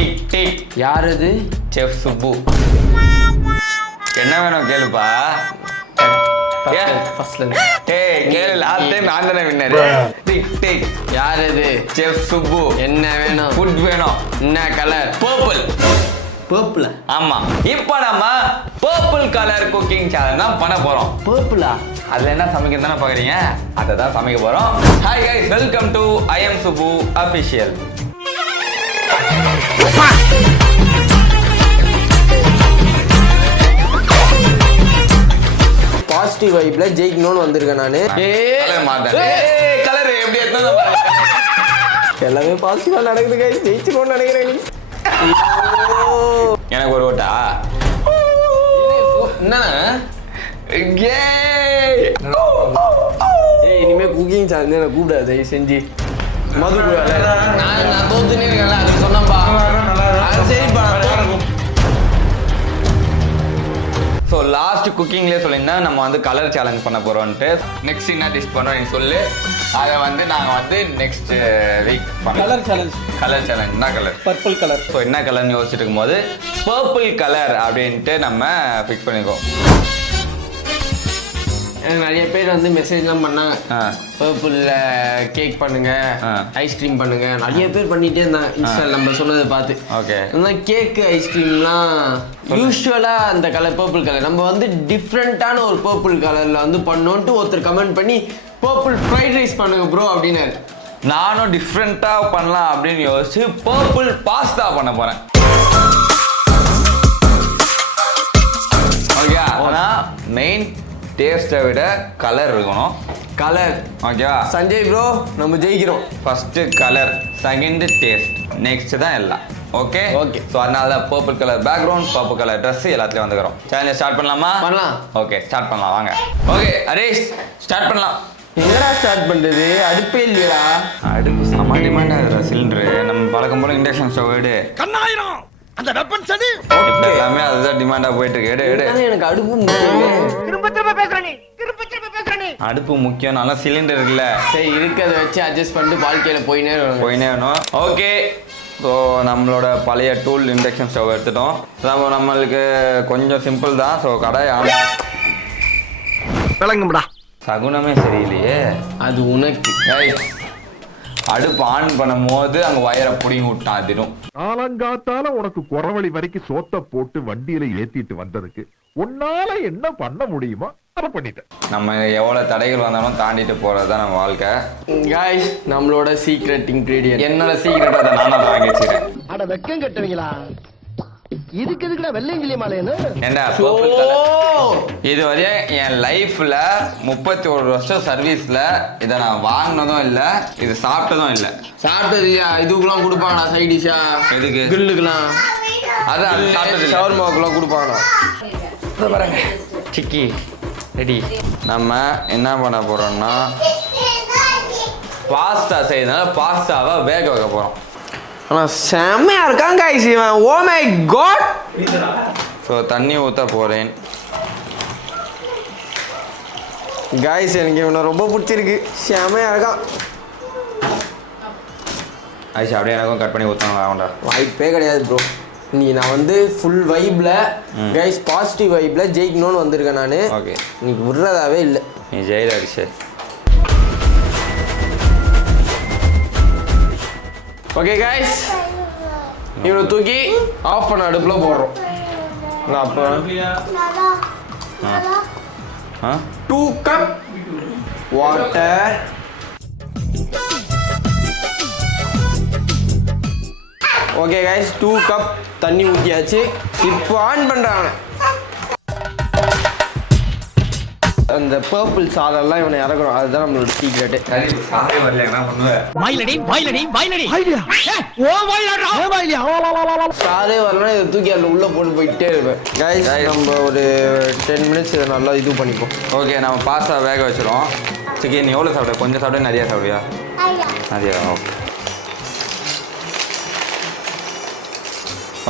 Tick டிக். யார் அது? செஃப் சுப்பு. என்ன வேணும் கேளுப்பா. கேளு, லாஸ்ட் டைம் நான் தானே வின்னர். டிக் டிக். யார் அது? செஃப் சுப்பு. என்ன வேணும்? ஃபுட் வேணும். என்ன கலர்? பர்பிள். பர்பிளா? ஆமா, இப்போ நம்ம பர்பிள் கலர் குக்கிங் சேலஞ்ச் தான் பண்ண போறோம். பர்பிளா? அதுல என்ன சமைக்க தானே பாக்குறீங்க, அதை தான் சமைக்க போறோம். Hi guys, welcome to I'm Subbu official. Positive வைப்ல ஜெயிக்கணும்னு வந்திருக்கேன் நானு. கலர் எப்படி எடுத்தா எல்லாமே பாசிட்டிவா நடக்குது கைஸ். ஜெயிச்சிடணும்னு நினைக்கிறேன். எனக்கு ஒரு ஓட்டா என்ன? இனிமே குக்கிங் சேனல் என்ன கூப்பிடாது தயவு செஞ்சு. மது நான் தோத்துனே இருக்கேன்ல, அது சொன்னப்பா. அது சரிப்பா. ஸோ லாஸ்ட் குக்கிங்லேயே சொல்லியிருந்தா நம்ம வந்து கலர் சேலஞ்ச் பண்ண போகிறோன்ட்டு. நெக்ஸ்ட் என்ன டிஷ் பண்ணுறோம் நீ சொல்லு, அதை வந்து நாங்கள் வந்து next week colour challenge. Colour challenge என்ன கலர்? Purple colour. ஸோ என்ன கலர்னு யோசிச்சுட்டு இருக்கும்போது பர்பிள் கலர் அப்படின்ட்டு நம்ம ஃபிக்ஸ் பண்ணிக்கோம். நிறைய பேர் வந்து மெசேஜ்லாம் பண்ணாங்க, பர்பிள்ல கேக் பண்ணுங்க, ஐஸ்கிரீம் பண்ணுங்க. நிறைய பேர் பண்ணிட்டே இருந்தாங்க இன்ஸ்டால நம்ம சொன்னதை பார்த்து. ஓகே, அந்த கேக்கு ஐஸ்கிரீம்லாம் யூஸ்வலா அந்த கலர் பர்பிள் கலர், நம்ம வந்து டிஃப்ரெண்டான ஒரு பர்பிள் கலர்ல வந்து பண்ணோன்ட்டு ஒருத்தர் கமெண்ட் பண்ணி பர்பிள் ஃப்ரைட் ரைஸ் பண்ணுங்க ப்ரோ அப்படின்னாரு. நானும் டிஃப்ரெண்ட்டாக பண்ணலாம் அப்படின்னு யோசிச்சு பர்பிள் பாஸ்தா பண்ண போகிறேன். ஓகே, ஆனால் மெயின் டேஸ்ட்டை விட கலர் இருக்கணும். கலர் ஓகேவா சஞ்சய் ப்ரோ? நம்ம ஜெயிக்கிறோம். First colour, second taste, next தான் எல்லாம். Okay okay. ஸோ அதனால தான் purple colour background, purple colour dress எல்லாத்துலேயும் வந்துக்கிறோம். சேலஞ்சை ஸ்டார்ட் பண்ணலாமா? பண்ணலாம். ஓகே, ஸ்டார்ட் பண்ணலாம் வாங்க. ஓகே ஹரீஷ், ஸ்டார்ட் பண்ணலாம். என்னடா ஸ்டார்ட் பண்றது? அடுப்பே இல்லையா? அடுப்பு செம டிமாண்ட் ஆகுது. சிலிண்டரு நம்ம பழக்கம் போல இண்டக்ஷன் ஸ்டவ் எடு. கண்ணாயிரம் அந்த வெப்பன் சடி. இப்போ எல்லாமே அதுதான் டிமாண்டாக போயிட்டு இருக்கு. எடு எடு. எனக்கு அடுப்பு முக்கியம். திரும்ப பேசுற நீ. அடுப்பு முக்கியம், நல்லா சிலிண்டர் இருக்குல்ல. சரி, இருக்கிறத வச்சு அட்ஜஸ்ட் பண்ணிட்டு வாழ்க்கையில போயினே வேணும். ஓகே, ஸோ நம்மளோட பழைய டூல் இண்டக்ஷன் ஸ்டவ் எடுத்துட்டோம். நம்மளுக்கு கொஞ்சம் சிம்பிள் தான். ஸோ கடாய் விளங்கும்டா. சகுனமே சரியில்லையே. அது உனக்கு. அடுப்பு ஆன் பண்ணும் போது அங்க வயரை புடிங்கி விட்டான். அதிரும் காலங்காத்தால உனக்கு குறவழி வரைக்கும் சோத்த போட்டு வண்டியில ஏத்திட்டு வந்ததுக்கு உன்னால என்ன பண்ண முடியுமோ அதை பண்ணிட்டேன். நம்ம எவ்வளவு தடைகள் வந்தாலும் தாண்டிட்டு போறதுதான் நம்ம வாழ்க்கை. गाइस, நம்மளோட சீக்ரெட் இன்கிரிடியன்ட். என்னோட சீக்ரெட் அதை நானா தான் வாங்கி வச்சிருக்கேன். அட வெக்கம் கட்டுவீங்களா? இதுக்கு எதுக்குடா வெள்ளையங்கிலி மாலைன்னு? ஏண்டா இது வரையும் என் லைஃப்ல 31 வருஷம் சர்வீஸ்ல இதை நான் வாங்கினதும் இல்லை, இது சாப்பிட்டதும் இல்லை. சாப்பிட்டது இதுக்கெல்லாம் கொடுப்பாங்கடா சைட் டிஷ்ஷா. எதுக்கு? கிரில்லுக்குலாம். அதான் சாப்பிட்டது. ஷவர்மாவுக்குலாம் கொடுப்பாங்கடா. பாருங்க சிக்கி ரெடி. நம்ம என்ன பண்ண போறோம்னா பாஸ்தா செய்யறதுனால பாஸ்தாவை வேக வைக்க போறோம். ஆனால் செம்மையா இருக்கான் गाइस இவன். Oh my God. ஸோ தண்ணி ஊற்ற போறேன். गाइस எனக்கு இவனை ரொம்ப பிடிச்சிருக்கு. செம்மையா இருக்கான். ஐஷா அப்படியே எனக்கும் கட் பண்ணி ஊற்றணும். ஆகண்டா வாய்ப்பே கிடையாது ப்ரோ. நீ நான் வந்து ஃபுல் வைப்ல गाइस பாசிட்டிவ் வைப்ல ஜெயிக்கணும்னு வந்திருக்கேன் நான். ஓகே, நீ விடுறதாவே இல்லை. நீ ஜெயில அடிச்சு. ஓகே गाइस, இவனை தூக்கி ஆஃப் பண்ண அடுப்புல போடுறோம். நான் அப்போ 2 cup water. Okay guys, 2 cup தண்ணி ஊற்றியாச்சு. இப்போ ஆன் பண்ணுறாங்க. அந்த பர்பிள் சாதெல்லாம் இவனை இறக்குறோம். அதுதான் நம்மளோட சீக்ரெட்டு. சாதே வரலாம், இதை தூக்கி அதில் உள்ளே போட்டு போயிட்டே இருப்பேன். गाइस, நம்ம ஒரு 10 மினிட்ஸ் இதை நல்லா இது பண்ணிப்போம். ஓகே, நம்ம பாஸ்தா வேக வச்சிடும். சிக்கி நீ எவ்வளோ சாப்பிட? கொஞ்சம் சாப்பிட நிறையா சாப்பிடுவியா? நிறையா. ஓகே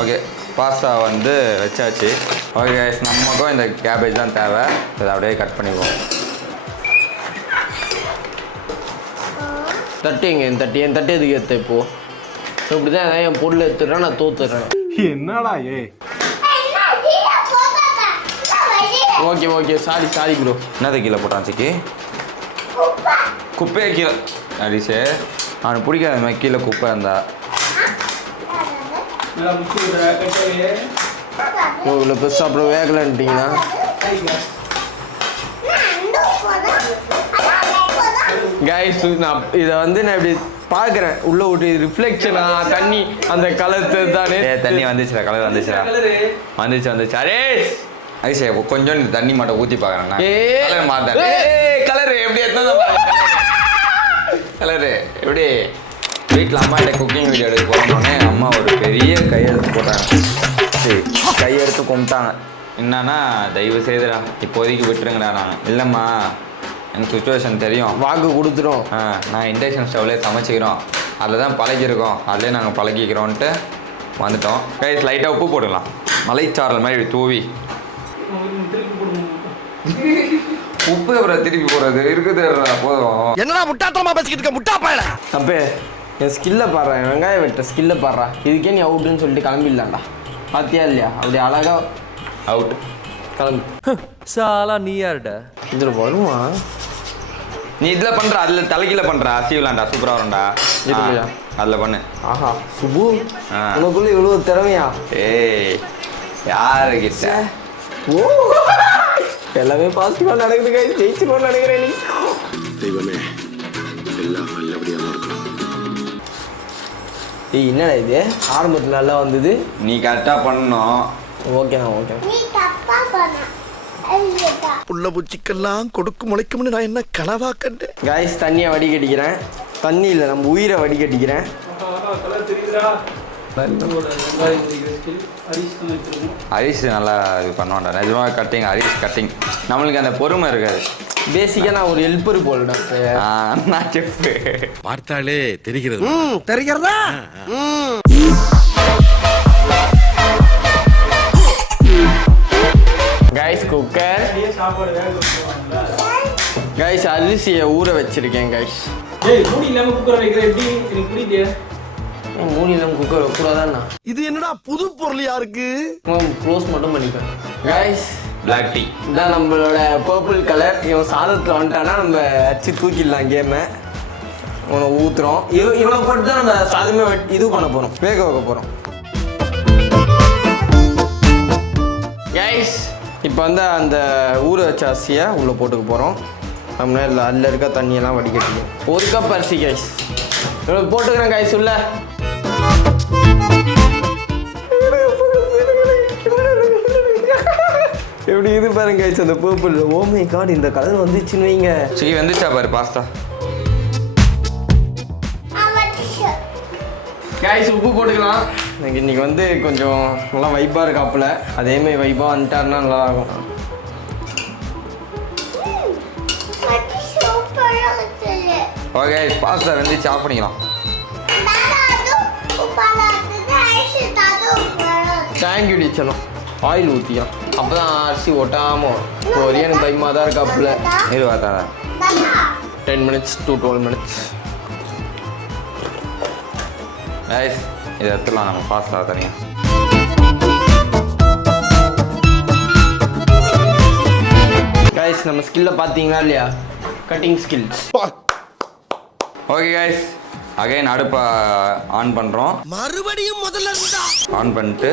ஓகே, பாஸ்தா வந்து வச்சாச்சு. ஓகே गाइस, நமக்கும் இந்த கேபேஜ் தான் தேவை. இதை அப்படியே கட் பண்ணிக்குவோம். தட்டு எங்க? என் தட்டு எதுக்கு எடுத்த இப்போ? இப்படிதான் ஏதாவது என் பொருள் எடுத்துடுறேன், நான் தோத்துடுறேன். என்னடா ஓகே ஓகே, சாரி ப்ரோ. என்னது கீழே போட்டான் சிக்கி? குப்பையை கீழே அடிச்சு அவனுக்கு பிடிக்காத மாதிரி கீழே குப்பை இருந்தா. இவ்வளோ பெருசாக அப்புறம் வேகலன்ட்டிங்கன்னா கைஸ், நான் இதை வந்து நான் இப்படி பார்க்குறேன் உள்ள விட்டு ரிஃப்ளெக்ஷனா தண்ணி அந்த கலர் தானே. தண்ணி வந்துச்சுடா, கலர் வந்துச்சுடா, வந்துச்சு. அரே ஐசே கொஞ்சம் தண்ணி மட்டும் ஊற்றி பார்க்குறேன். கலர் மாத்தேன். கலரு எப்படி எடுத்தது கலரு எப்படி? வீட்டில் அம்மாட்ட குக்கிங் வீடியோ எடுக்க போகிறோன்னே அம்மா ஒரு பெரிய கையெழுத்து போட்டாங்க. சரி, கையெடுத்து கும்பிட்டாங்க. என்னன்னா தயவு செய்துடா இப்போதைக்கு விட்டுருங்கடா. நாங்கள் இல்லைம்மா எனக்கு சுச்சுவேஷன் தெரியும், வாக்கு கொடுத்துரும். நான் இண்டக்ஷன் ஸ்டவ்லேயே சமைச்சிக்கிறோம், அதில் தான் பழகிருக்கோம், அதிலே நாங்கள் பழகிக்கிறோன்ட்டு வந்துட்டோம். கைஸ் லைட்டாக உப்பு போட்டுக்கலாம், மலைச்சாரல் மாதிரி தூவி. உப்பு அப்புறம் திருப்பி போடுறது இருக்குது போதும். என்னடா முட்டாத்தனமா பேசிக்கிட்டு இருக்க முட்டா பயல. அப்பே என் ஸ்கில்லை பாடுறா, என் வெங்காயம் வெட்ட ஸ்கில்லை பாடுறா. இதுக்கே நீ அவுட்டுன்னு சொல்லிட்டு கிளம்பிடலாம்டா. பார்த்தியா இல்லையா? அப்படி அழகா அவுட் கிளம்பு. சாலா நீ யாருடா? இதில் வருமா? நீ இதில் பண்ணுற, அதில் தலைக்கீழ பண்ணுற அசிவலாண்டா, சூப்பராக வரும்டா. இதுலையா? அதில் பண்ணு. ஆஹா சுபு, உனக்குள்ள இவ்வளோ திறமையா? ஏய் யாருக்கிட்ட ஓ, எல்லாமே பாசிட்டிவாக நடக்குது கைஸ். ஜெயிச்சுக்கோன்னு நினைக்கிறேன் நீ. தெய்வமே எல்லாம் நல்லபடியா நடக்கும். ஏய் என்னடா இது? ஆரம்பத்தில் நல்லா வந்தது. நீ கரெக்டாக பண்ணணும். ஓகேண்ணா ஓகே. புள்ள பூச்சிக்கெல்லாம் கொடுக்கு முளைக்கும்னு நான் என்ன கனவா கண்டேன். கைஸ் தண்ணியை வடிகட்டிக்கிறேன். தண்ணி இல்லை, நம்ம உயிரை வடிகட்டிக்கிறேன். ஹரிஷ் நல்லா இது பண்ணுவான்டா நிஜமாக. கட்டிங் ஹரிஷ் கட்டிங் நம்மளுக்கு அந்த பொறுமை இருக்காது. பேசிக்காக நான் ஒரு ஹெல்ப்பர் போலடா. நான் செஃப். பார்த்தாலே தெரிகிறது. தெரிகிறதா? Guys cooker. கைஸ் அரிசியை ஊற வச்சிருக்கேன் கைஸ். மூடி இல்லாமல் குக்கர் வைக்கூடாதாண்ணா? இது என்னடா புது பொருள் யாருக்கு? க்ளோஸ் மட்டும் பண்ணிப்பேன். கைஸ் பிளாக் டீ இதான் நம்மளோட பர்பிள் கலர். இவன் சாதத்தில் வந்துட்டானா நம்ம அடிச்சு தூக்கிடலாம் கேமை. இவனை ஊற்றுறோம். இவனை போட்டு தான் நம்ம சாதமே இது பண்ண போகிறோம், வேக வைக்க போகிறோம். கைஸ் இப்போ வந்து அந்த ஊற வச்ச அரிசியை உள்ளே போட்டுக்க போகிறோம். நம்ம அதில் இருக்க தண்ணியெல்லாம் வடிகட்டிக்கும். 1 கப் அரிசி கைஸ் இவ்வளோ போட்டுக்கிறேன் கைஸ் உள்ள. எப்படி இது பாருங்க கைஸ் அந்த பர்பிள். ஓ மை காட், இந்த கலர் வந்துச்சுன்னு வைங்க. சரி வந்துச்சா பாரு பாஸ்தா. கைஸ் உப்பு போட்டுக்கலாம். எனக்கு இன்னைக்கு வந்து கொஞ்சம் நல்லா வைப்பாக இருக்காப்புல. அதேமாதிரி வைப்பாக வந்துட்டாருன்னா நல்லா இருக்கும். ஓகே பாஸ்தா வந்துச்சு, ஆஃப் பண்ணிக்கலாம். தேங்க்யூ டீச்சரும். ஆயில் ஊற்றிக்கலாம், அப்போ தான் அரிசி ஒட்டாமல் வரும். இப்போ வரையும் எனக்கு பயமாக தான் இருக்காப்புல. இது பார்த்தா 10 minutes to 12 minutes. கைஸ் இதை எடுத்துடலாம் நம்ம பாஸ்தா தனியாக. கைஸ் நம்ம ஸ்கில்லை பார்த்தீங்களா இல்லையா? Cutting skills. Okay guys again அடுப்பை ஆன் பண்ணுறோம். மறுபடியும் முதல்ல இருந்தா ஆன் பண்ணிட்டு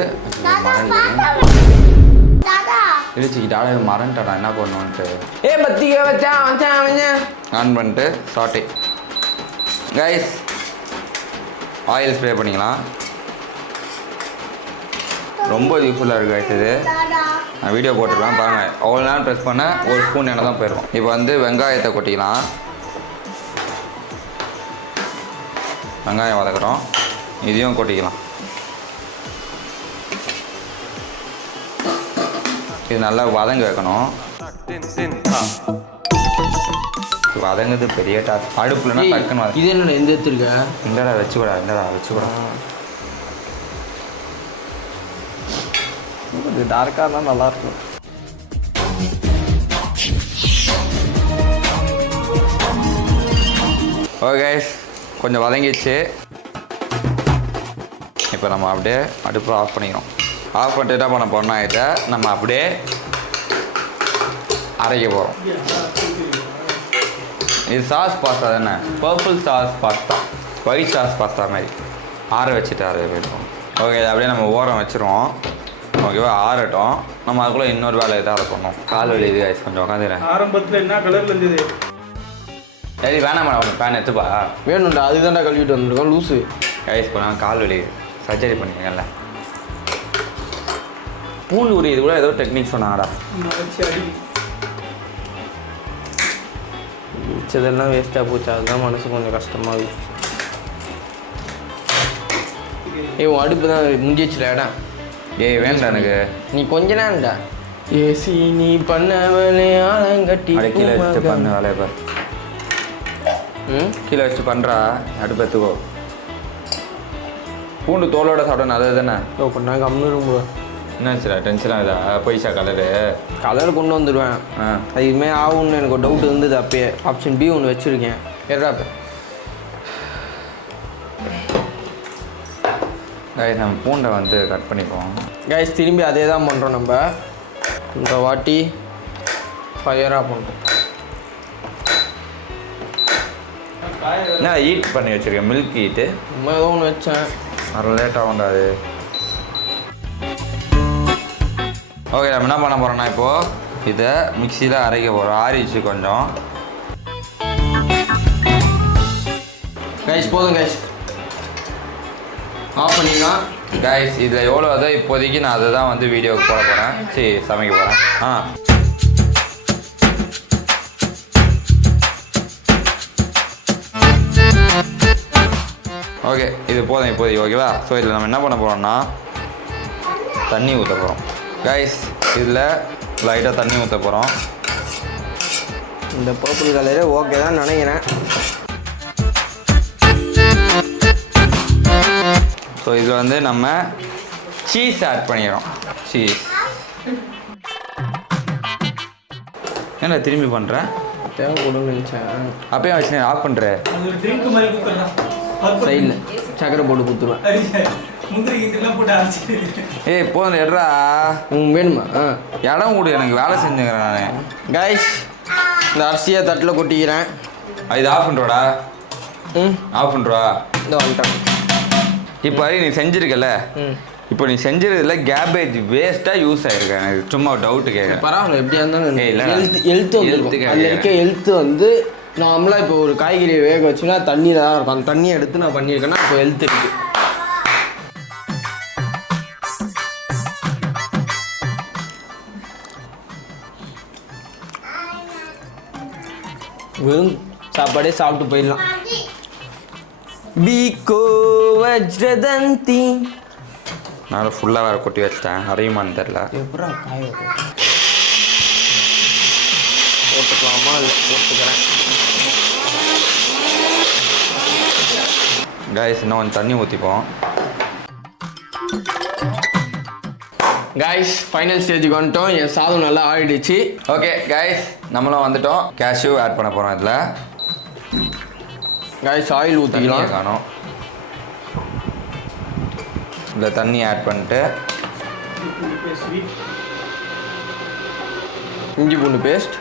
இடிச்சுக்கிட்டு மறந்துட்டா என்ன பண்ணுவோன்ட்டு பத்திக்க வச்சான். ஆன் பண்ணிட்டு சாட்டே. கைஸ் ஆயில் ஸ்ப்ரே பண்ணிக்கலாம். ரொம்ப யூஸ்ஃபுல்லாக இருக்குது கைஸ். இது நான் வீடியோ போட்டுருவேன் பாருங்கள். அவ்வளோ நேரம் ப்ரெஸ் பண்ண 1 ஸ்பூன் எண்ணெய் தான் போயிருக்கும். இப்போ வந்து வெங்காயத்தை கொட்டிக்கலாம். வெங்காயம் வதக்குறோம், இதையும் கொட்டிக்கலாம். இது நல்லா வதங்க வைக்கணும். வதங்குது பெரிய டாஸ்க். அடுப்புலன்னா டக்குன்னு வதங்க. இது என்ன எந்த எடுத்துருக்க? இந்தடா வச்சுக்கூடா, இந்தடா வச்சுக்கூடா. இது டார்க்காக இருந்தால் நல்லாயிருக்கும். ஓகே கொஞ்சம் வதங்கிடுச்சு. இப்போ நம்ம அப்படியே அடுப்பு ஆஃப் பண்ணிக்கிறோம். ஆஃப் பண்ணிட்டு என்ன பண்ண போகிறோம்னா இதை நம்ம அப்படியே அரைக்க போகிறோம். இது சாஸ் பாஸ்தா தானே, purple sauce pasta, white sauce pasta மாதிரி ஆற வச்சுட்டு அரைய போயிட்டோம். ஓகே, இதை அப்படியே நம்ம ஓரம் வச்சுருவோம். ஓகேவா, ஆறட்டும். நம்ம அதுக்குள்ளே இன்னொரு வேலை இதாக இருக்கணும். கால் வலி இது ஆயிடுச்சு, கொஞ்சம் உட்காந்துறேன். ஆரம்பத்தில் என்ன கலரில் இருந்தது? சரி வேணாம் மேடம், பேன் எடுத்துப்பா. வேணும்டா, அதுதான்டா கழுவிட்டு வந்துருக்கோம் லூஸு. கைஸ் போனால் கால் வலி சர்ஜரி பண்ணிக்கல. பூண்டு உரி இது கூட ஏதோ டெக்னிக் சொன்னாங்கடா. வச்சு அடி. மிச்சதெல்லாம் வேஸ்ட்டாக போச்சு, அதுதான் மனசு கொஞ்சம் கஷ்டமாகுது. உன் அடுப்பு தான் முடிஞ்சிச்சுல இடம். ஏய் வேண்டாம் எனக்கு. நீ கொஞ்ச நேரம்டா. ஏசி நீ பண்ணவளே ஆலங்கட்டி அப்படியே கீழே வச்சுட்டு பண்ண வேலையை பாரு. கீழே வச்சுட்டு பண்ணுறா, அடுப்பு எடுத்துக்கோ. பூண்டு தோலோட சாப்பிட நல்லது தானே. ஓ பண்ணா கம்னு ரொம்ப என்னாச்சுடா டென்ஷனாக இதா போயிச்சா கலரு? கலர் கொண்டு வந்துடுவேன். அது இதுமாதிரி ஆகும்னு எனக்கு ஒரு டவுட் இருந்தது. அப்பயே ஆப்ஷன் பி ஒன்று வச்சுருக்கேன். கேட்டா கைஸ் நம்ம பூண்டை வந்து கட் பண்ணிப்போம். கைஸ் திரும்பி அதே தான் பண்ணுறோம். நம்ம இந்த வாட்டி ஃபயராக பண்ணுறோம். என்ன ஹீட் பண்ணி வச்சுருக்கேன், மில்க் ஹீட்டு. சும்மா ஏதோ ஒன்று வச்சேன். அரை லேட் ஆகும்டா அது. ஓகே, நம்ம என்ன பண்ண போகிறோம்னா இப்போது இதை மிக்சியில் அரைக்க போகிறோம். ஆறிச்சு கொஞ்சம். கைஸ் போதும் கைஸ், ஆஃப் பண்ணிக்கலாம். கைஸ் இதில் எவ்வளோ அதோ இப்போதைக்கு நான் அதை தான் வந்து வீடியோவுக்கு போட போகிறேன். சரி சமைக்க போகிறேன். ஓகே, இது போதும் இப்போதைக்கு. ஓகேவா, ஸோ இதில் நம்ம என்ன பண்ண போகிறோம்னா தண்ணி ஊற்ற போகிறோம். கைஸ் இதில் லைட்டாக தண்ணி ஊற்ற போகிறோம். இந்த பர்பிள் கலரே ஓகே தான் நினைக்கிறேன். ஸோ இதில் வந்து நம்ம சீஸ் ஆட் பண்ணிடுறோம். சீஸ் என்ன திரும்பி பண்ணுறேன்? தேவைப்படும்னு நினச்சேன். அப்பயே வச்சு ஆஃப் பண்ணுறேன். அது ஒரு ட்ரிங்க் மாதிரி குக்கர் தான். சைடில் சக்கரை போட்டு கொடுத்துருவேன். முந்திரி இதெல்லாம் போட்டு அரைச்சி. ஏய் போதும் எடுறா. வேணுமா? இடம் கொடு, எனக்கு வேலை செஞ்சுக்கிறேன் நான். கைஸ் இந்த அரிசியை தட்டில் கொட்டிக்கிறேன். இது ஆஃப் பண்ணுறோடா. ஆஃப் பண்ணுறா. இந்த வந்துட்டேன். இப்போ நீ செஞ்சுருக்கல, இப்போ நீ செஞ்சிருக்கல கேபேஜ் வேஸ்ட்டாக யூஸ் ஆகிருக்கேன். எனக்கு சும்மா டவுட்டு கேட்குறேன். பரவாயில்ல, எப்படியா இருந்தாலும் ஏய், இல்லைடா. எழுத்து வந்து அதில் இருக்க எழுத்து வந்து நார்மலாக இப்போ ஒரு காய்கறியை வேக வச்சுன்னா தண்ணியில் தான் இருக்கும். அந்த தண்ணியை எடுத்து நான் பண்ணியிருக்கேன்னா இப்போ எழுத்து இருக்கு. வெறும் சாப்பாடே சாப்பிட்டு போயிடலாம். பீகோ வஜ்ரதந்தி. நான் ஃபுல்லாக வேறு கொட்டி வச்சிட்டேன், அரையுமான்னு தெரில. எப்படா காய போட்டுக்கலாமா? அது போட்டுக்கிறேன். கைஸ் இன்னும் கொஞ்சம் தண்ணி ஊற்றிப்போம். கைஸ் ஃபைனல் ஸ்டேஜுக்கு வந்துட்டோம். என் சாதம் நல்லா ஆயிடுச்சு. ஓகே கைஸ் நம்மளும் வந்துட்டோம். கேஷ்யூ ஆட் பண்ண போகிறோம். இதில் கைஸ் ஆயில் ஊற்றிக்கலாம். காணும். இதில் தண்ணி ஆட் பண்ணிட்டு இஞ்சி பூண்டு பேஸ்ட்.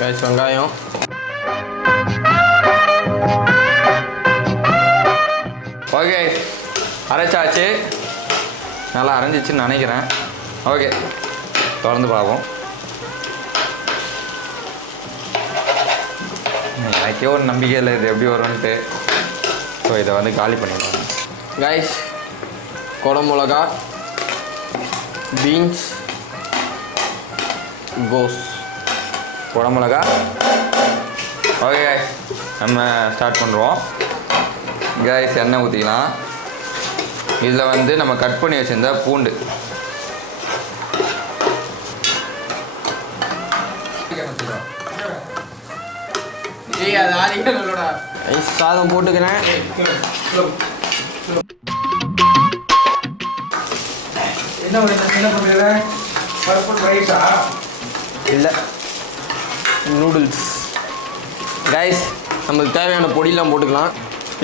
கைஸ் வெங்காயம். ஓகே அரைச்சாச்சு, நல்லா அரைஞ்சிச்சுன்னு நினைக்கிறேன். ஓகே திறந்து பார்ப்போம். எனக்கே ஒரு நம்பிக்கை இல்லை இது எப்படி வரும்ன்ட்டு. ஸோ இதை வந்து காலி பண்ணிடுவாங்க. கைஸ் குடமிளகா, பீன்ஸ், கோஸ், குடமிளகா. ஓகே கைஸ் நம்ம ஸ்டார்ட் பண்ணுறோம். கைஸ் எண்ணெய் ஊற்றிக்கலாம். இதில் வந்து நம்ம கட் பண்ணி வச்சுருந்த பூண்டு. சாதம் போட்டுக்கிறேன். என்ன பண்ணுற? பர்பிள் ரைஸா? இல்லை, நூடுல்ஸ். கைஸ் நம்மளுக்கு தேவையான பொடியெலாம் போட்டுக்கலாம்.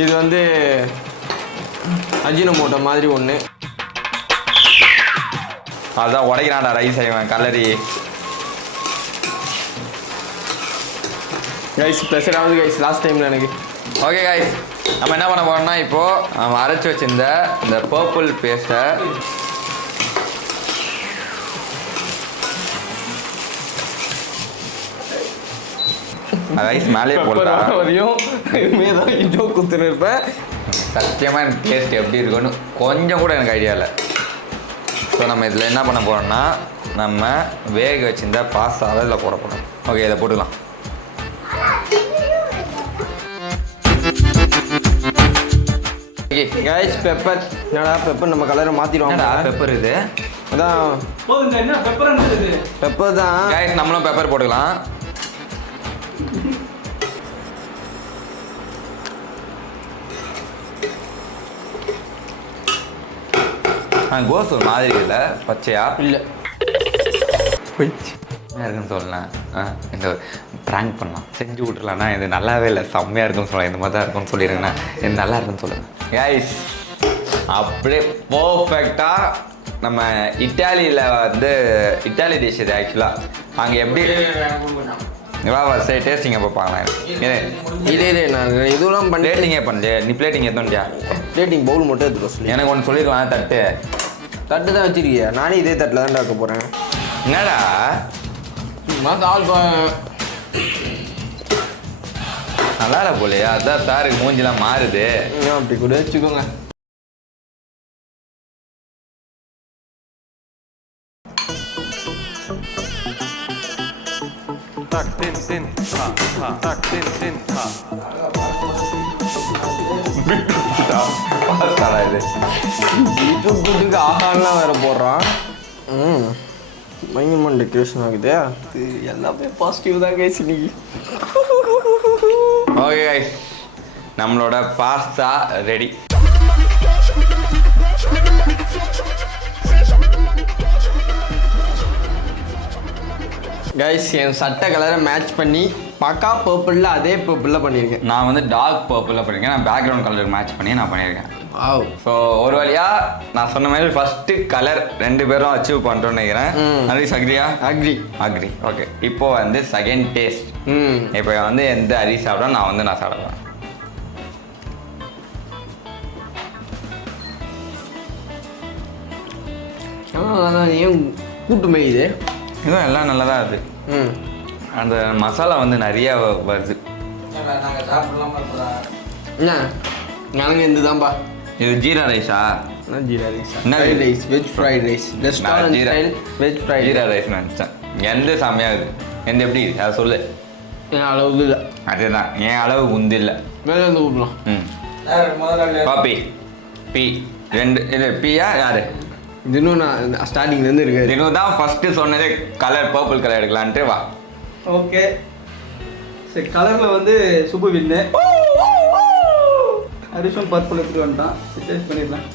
இது வந்து அஜினமோட்டோ மாதிரி ஒன்று. அதுதான் உடைக்கிறான்டா ரைஸ் செய்வேன் கலரி. கைஸ் ப்ரெஷர் ஆகுது கைஸ் லாஸ்ட் டைமில் எனக்கு. ஓகே கைஸ், நம்ம என்ன பண்ண போறோம்னா இப்போ நம்ம அரைச்சி வச்சிருந்த இந்த பர்பிள் பேஸ்ட்டை ரைஸ் மேலே போட்டா வரையும் இதுமே தான் இன்ட்ரோ குத்துன்னு இருப்பேன். சத்தியமாக எனக்கு டேஸ்ட் எப்படி இருக்குன்னு கொஞ்சம் கூட எனக்கு ஐடியா இல்லை. ஸோ நம்ம இதில் என்ன பண்ண போகிறோம்னா நம்ம வேக வச்சிருந்த பாஸ்தாவை இதில் போட போகிறோம். ஓகே, இதை போட்டுக்கலாம். Guys pepper. என்னடா பெப்பர் நம்ம கலரை மாற்றிடுவாங்க. பெப்பர் இது அதான் போதுங்க, என்ன பெப்பர் இது? பெப்பர் தான். கைஸ் நம்மளும் பெப்பர் போட்டுக்கலாம். கோஸ் ஒரு மாதிரி இல்லை, பச்சையா இல்லை போயிடுச்சு இருக்குன்னு சொல்லலாம். இந்த ப்ராங்க் பண்ணலாம், செஞ்சு விட்டுலாம்னா இது நல்லாவே இல்லை, செம்மையாக இருக்குன்னு சொல்லலாம். இந்த மாதிரி தான் இருக்குன்னு சொல்லிடுங்கண்ணா, இது நல்லா இருக்குன்னு சொல்லுங்கள் கைஸ். அப்படியே பர்ஃபெக்டாக நம்ம இட்டாலியில் வந்து இட்டாலி டிஷ் இது ஆக்சுவலாக. அங்கே எப்படி வா சரி டேஸ்டிங் எப்போ பார்க்கலாம். இல்லை நான் இதெல்லாம் பண்ணி பிளேட்டிங்கே பண்ணலையே நீ, பிளேட்டிங் எத்தோண்டியா? பிளேட்டிங் பவுல் மட்டும் எடுத்துக்க சொல்லி. எனக்கு ஒன்று சொல்லிடுவான், தட்டு தட்டு தான் வச்சிருக்கியா? நானே இதே தட்டில் தான் வைக்க போகிறேன். என்னடா நல்லா இல்லை போலையா? அதான் சாருக்கு மூஞ்சிலாம் மாறுது. அப்படி கூட வச்சுக்கோங்க. இது கூட்டுக்கு ஆகாரம்லாம் வேற போடுறான். பயங்கரமான டெக்கரேஷன் ஆகுது. அது எல்லாமே பாசிட்டிவ் தான் கைஸ் இன்னைக்கு. ஓகே கைஸ், நம்மளோட பாஸ்தா ரெடி. கைஸ் என் சட்டை கலரை மேட்ச் பண்ணி பக்கா பர்பிளில் அதே பர்பிளில் பண்ணியிருக்கேன். நான் வந்து டார்க் பர்பிளில் பண்ணியிருக்கேன். நான் பேக்ரவுண்ட் கலருக்கு மேட்ச் பண்ணி நான் பண்ணியிருக்கேன். ஆவ். ஸோ ஒரு வழியாக நான் சொன்ன மாதிரி ஃபஸ்ட்டு கலர் 2 பேரும் அச்சீவ் பண்ணுறோன்னு நினைக்கிறேன். ஹரிஷ் அக்ரியா? அக்ரி. ஓகே, இப்போ வந்து செகண்ட் டேஸ்ட். இப்போ வந்து எந்த ஹரிஷ் சாப்பிட்றோம், நான் சாப்பிடுவேன். அதான் ஏன் கூட்டுமே இது? இதுவும் எல்லாம் நல்லா தான் இருக்குது. அந்த மசாலா வந்து நிறைய வருது. நாங்கள் சாப்பிடலாமா? என்ன எனக்கு எந்த தான்ப்பா இது ஜீரா ரைஸா? ஜீரா ரைஸ். என்ன fried rice, veg fried rice, restaurant style veg fried. Jeera rice நினச்சேன். எந்த செம்மையாகுது, எந்த எப்படி அதை சொல்லு. என் அளவு இல்லை. அதேதான், என் அளவு உந்து இல்லை. மேலே வந்து கூப்பிடலாம். முதல்ல பாப்பி பி 2 இல்லை பியா யாரு? இன்னும் நான் ஸ்டார்டிங்லேருந்து இருக்காது. இன்னும் தான் ஃபஸ்ட்டு சொன்னதே கலர் பர்பிள் கலர் எடுக்கலான்ட்டு. வா ஓகே சரி, கலரில் வந்து சுபு வின்னு, ஹரிஷும் பர்பிள் எடுத்துகிட்டு வந்துட்டான். டேஸ்ட் பண்ணிடலாம்.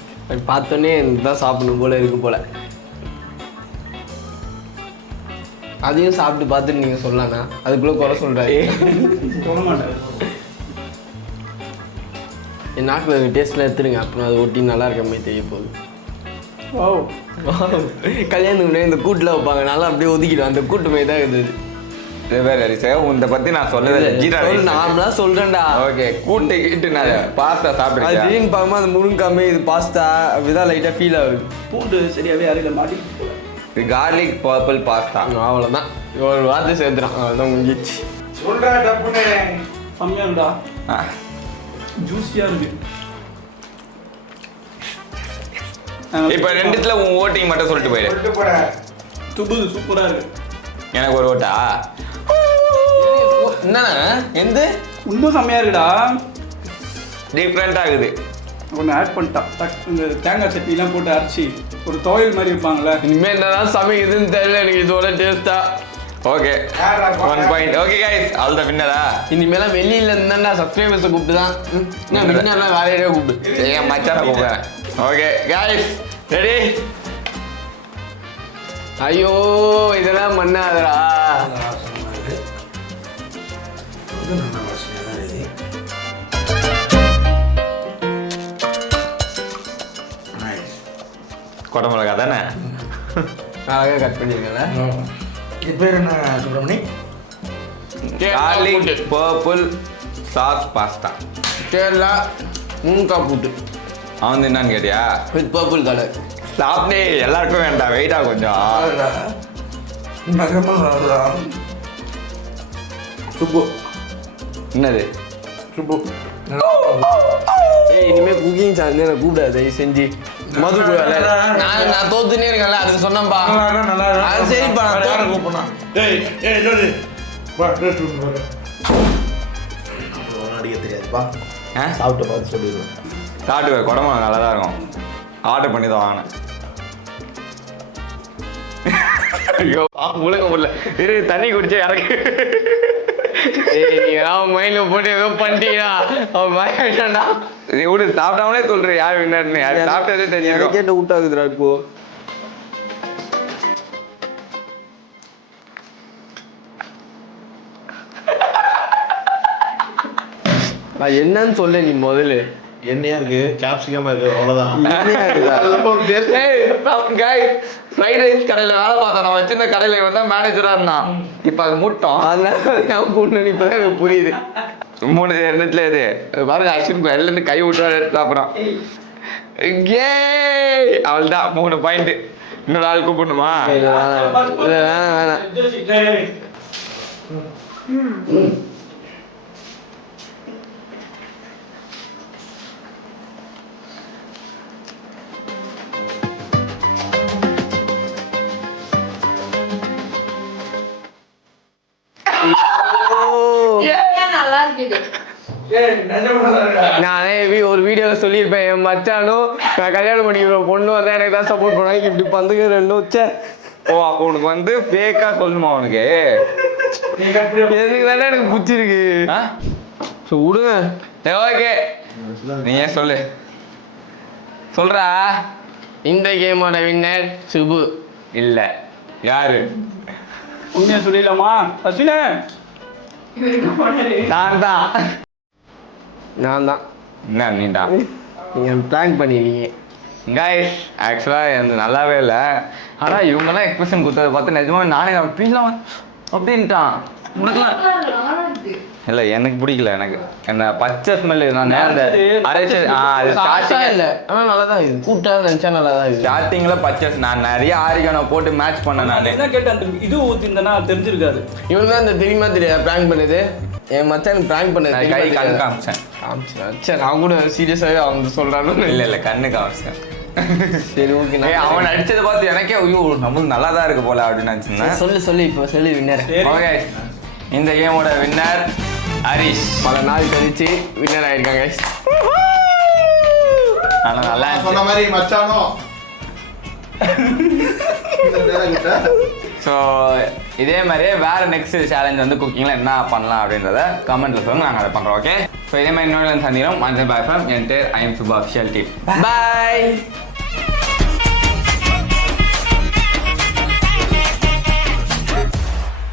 பார்த்தோன்னே தான் சாப்பிடணும் போல இருக்கு போல. அதையும் சாப்பிட்டு பார்த்துட்டு நீங்கள் சொல்லலாண்ணா, அதுக்குள்ளே குறை சொல்கிறாரு. சொல்ல மாட்டேன். என் நாட்டில் டேஸ்ட்லாம் எடுத்துருங்க, அப்புறம் அது ஒட்டி நல்லா இருக்க மாதிரி தெரிய போகுது. ஓ கல்யாணத்துக்கு முன்னாடி இந்த கூட்டில் வைப்பாங்க, நல்லா அப்படியே ஒதுக்கிடும். அந்த கூட்டு மாதிரி தான் இருந்தது. உன்னை பற்றி நான் சொல்லவே இல்லை. ஜீரா ரைஸ் நார்மலாக சொல்கிறேன்டா. ஓகே, கூட்டு கிட்டு நான் பாஸ்தா அது சாப்பிடுறேன். திடீர்னு பார்க்கும்போது அந்த முருங்காமே இது பாஸ்தா அப்படிதான் லைட்டாக ஃபீல் ஆகுது. பூண்டு சரியாகவே அறையில் மாட்டி. இது கார்லிக் பர்பிள் பாஸ்தா. அவ்வளோதான், ஒரு வார்த்தை சேர்த்துறான், அவ்வளோதான் முடிஞ்சிச்சு. சொல்கிறா டப்புன்னு. செம்மையாக இருக்குடா, ஆ, ஜூஸியாக இருக்கு. இப்போ 2த்துல உன் ஓட்டிங் மட்டும் சொல்லிட்டு போயிடு. சுபு சூப்பராக இருக்கு. எனக்கு ஒரு ஓட்டா? என்னண்ணா எந்த இன்னும் செம்மையாக இருக்குடா. டிஃப்ரெண்ட் ஆகுது. ஒன்று ஆட் பண்ணிட்டான். இந்த தேங்காய் சட்னிலாம் போட்டு அரைச்சி ஒரு துவையல் மாதிரி வைப்பாங்களே. இனிமேல் என்னதான் சமைக்குதுன்னு தெரியல எனக்கு. இதோட டேஸ்டா okay 1 point. Okay guys, all the வின்னரா? இனிமேலாம் வெளியில இருந்தா சப்ஸ்கிரைபர்ஸை கூப்பிட்டு தான். நான் வின்னர்லாம் வேற ஏரியா கூப்பிட்டு என் மச்சான கூப்பிடுறேன். Okay guys, ready? ஐயோ இதெல்லாம் பண்ணாதடா. கொடை மிளகா தானே? அழகாக கட் பண்ணியிருக்கல. இது பேர் என்ன Subramani? Garlic purple sauce pasta. Kerala முருங்கைக்காய் கூட்டு அவன் என்னன்னு கேட்டியா? With purple colour. சாப்பிட்டே எல்லாருக்கும் வேண்டாம், வெயிட்டா கொஞ்சம். சுப்பு என்னது? சுப்பு ஏய் இனிமே குக்கிங் சேனல் எனக்கு கூப்பிடாது தயவு செஞ்சு. மது கூட நான் தோத்துனே இருக்கேன்ல அதுக்கு சொன்னேன்பா. அது சரிப்பா நான் கூப்பிடணும். ஏய் ஏய் என்னது வா டேஸ்ட் பண்ணு. அடிக்க தெரியாதுப்பா. சாப்பிட்டு பார்த்து சொல்லிடுவேன். சாப்பிட்டு கொடை மிளகா நல்லா தான் இருக்கும். ஆர்டர் பண்ணி தான் வாங்கினேன். ஐயோ முழுங்க முடியல. இரு தண்ணி குடிச்சே எனக்கு. அவன் மைண்ட்ல போட்டு ஏதோ பண்ணிட்டீங்களா அவன் மாட்டான்டா. இவரு சாப்பிடாமலே சொல்றேன் யார் வின்னர்னு. யார் சாப்பிட்டதே தெரியும். கேட்ட விட்டாகுதுடா இப்போ. நான் என்னன்னு சொல்ல நீ முதல்ல. எண்ணெயா இருக்கு, கேப்சிகம் இருக்கு, அவ்வளவுதான். ஃப்ரைட் ரைஸ் கடையில் வேலை பார்த்தேன். நான் வச்சிருந்த கடையில் இவன் தான் மேனேஜராக இருந்தான். இப்போ அது மூட்டோம். அதனால கூட்டு இப்பதான் எனக்கு புரியுது. 3 எண்ணத்துல இது பாருங்க. அஸ்வின் எல்லாம் கை விட்டு எடுத்து அப்புறம் அவள் தான் 3 பாயிண்ட். இன்னொரு ஆள் கூப்பிடணுமா? வேணாம். நல்லா இருக்குது. நானே ஒரு வீடியோவில் சொல்லியிருப்பேன், என் மச்சானும் நான் கல்யாணம் பண்ணிக்கிற பொண்ணு வந்து எனக்கு தான் சப்போர்ட் பண்ணுவாங்க. இப்படி பந்துக்கு 2 வச்ச. ஓ அப்போ உனக்கு வந்து ஃபேக்காக சொல்லணுமா உனக்கு? எதுக்கு தானே எனக்கு பிடிச்சிருக்கு. ஸோ விடுங்க. ஓகே நீ ஏன் சொல்லு சொல்றா. இந்த கேமோட வின்னர் சுபு. இல்லை யாரு? உண்மையா சொல்லிடலாமா அஸ்வினே? நான் தான். நான் தான். என்ன நீண்டா? நீங்கள் பிளான் பண்ணிருக்கீங்க. கைஸ் ஆக்சுவலாக எனக்கு நல்லாவே இல்லை. ஆனால் இவங்கெல்லாம் எக்ஸ்பிரஷன் கொடுத்ததை பார்த்து நிஜமாக நானே அப்படின்லாம் அப்படின்ட்டான். இல்லை எனக்கு பிடிக்கல. எனக்கு என்ன பச்சை ஸ்மெல் நான் அந்த அரைச்ச அது ஸ்டார்டிங் இல்லை ஆனால் நல்லா தான் இது. கூட்டாக நினச்சா நல்லா தான் இது. ஸ்டார்டிங்கில் பச்சை நான் நிறைய ஆரிகானோ போட்டு மேட்ச் பண்ணேன். நான் என்ன கேட்டேன் அந்த இது ஊற்றிருந்தேன்னா தெரிஞ்சிருக்காது. இவன் தான் இந்த தெரியுமா தெரியாது ப்ராங்க் பண்ணது. என் மச்சான் ப்ராங்க் பண்ணது கை கண் காமிச்சேன். சரி நான் கூட சீரியஸாகவே அவன் சொல்கிறான்னு. இல்லை கண்ணு காமிச்சேன். சரி ஓகே. அவன் அடிச்சதை பார்த்து எனக்கே ஐயோ நம்மளுக்கு நல்லா தான் இருக்கு போல அப்படின்னு நினச்சிருந்தேன். சொல்லு இப்போ சொல்லி வின்னர். ஓகே இந்த கேமோட வின்னர் ஹரிஷ். பல நாள் கழிச்சு வின்னர் ஆயிருக்காங்க. ஆனால் நல்லா சொன்ன மாதிரி மச்சானோ. ஸோ இதே மாதிரியே வேறு நெக்ஸ்ட் சேலஞ்ச் வந்து குக்கிங்கில் என்ன பண்ணலாம் அப்படின்றத கமெண்ட்டில் சொல்லுங்கள். நாங்கள் அதை பண்ணுறோம். ஓகே ஸோ இதே மாதிரி இன்னொரு சந்திக்கிறோம். மஞ்சள் பாய் ஃப்ரம் என் பேர் ஐஎம் சுபா அஃபிஷியல் டீம். பாய்.